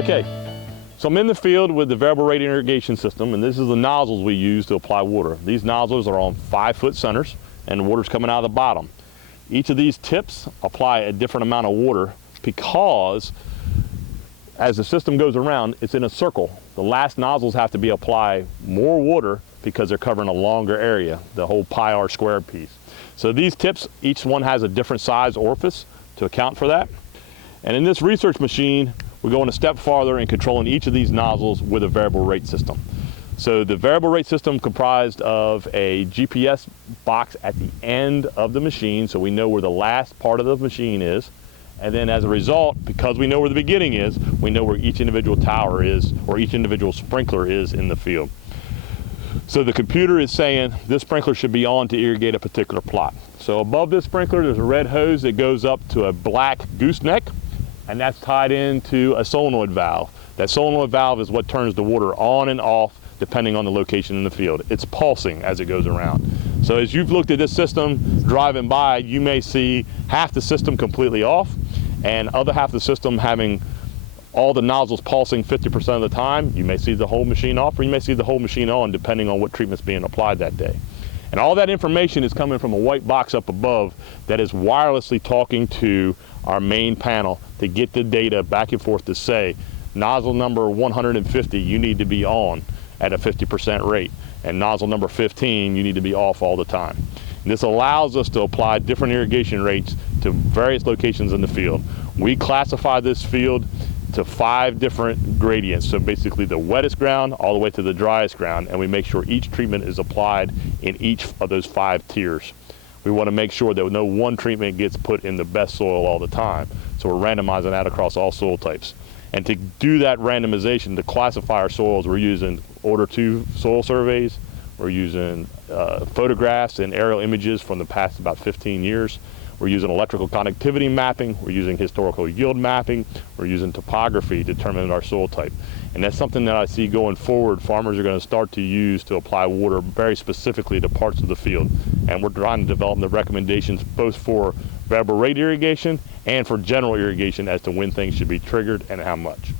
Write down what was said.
Okay, so I'm in the field with the variable rate irrigation system, and this is the nozzles we use to apply water. These nozzles are on 5-foot centers, and the water's coming out of the bottom. Each of these tips apply a different amount of water because as the system goes around, it's in a circle. The last nozzles have to be apply more water because they're covering a longer area, the whole pi r squared piece. So these tips, each one has a different size orifice to account for that. And in this research machine, we're going a step farther in controlling each of these nozzles with a variable rate system. So the variable rate system comprised of a GPS box at the end of the machine, so we know where the last part of the machine is. And then as a result, because we know where the beginning is, we know where each individual tower is or each individual sprinkler is in the field. So the computer is saying this sprinkler should be on to irrigate a particular plot. So above this sprinkler, there's a red hose that goes up to a black gooseneck, and that's tied into a solenoid valve. That solenoid valve is what turns the water on and off depending on the location in the field. It's pulsing as it goes around. So as you've looked at this system driving by, you may see half the system completely off and other half of the system having all the nozzles pulsing 50% of the time. You may see the whole machine off, or you may see the whole machine on, depending on what treatment's being applied that day. And all that information is coming from a white box up above that is wirelessly talking to our main panel to get the data back and forth to say, nozzle number 150, you need to be on at a 50% rate, and nozzle number 15, you need to be off all the time. And this allows us to apply different irrigation rates to various locations in the field. We classify this field to 5 different gradients, so basically the wettest ground all the way to the driest ground, and we make sure each treatment is applied in each of those 5 tiers. We want to make sure that no one treatment gets put in the best soil all the time, so we're randomizing that across all soil types. And to do that randomization, to classify our soils, we're using Order 2 soil surveys, we're using photographs and aerial images from the past about 15 years. We're using electrical conductivity mapping, we're using historical yield mapping, we're using topography to determine our soil type. And that's something that I see going forward, farmers are going to start to use to apply water very specifically to parts of the field. And we're trying to develop the recommendations both for variable rate irrigation and for general irrigation as to when things should be triggered and how much.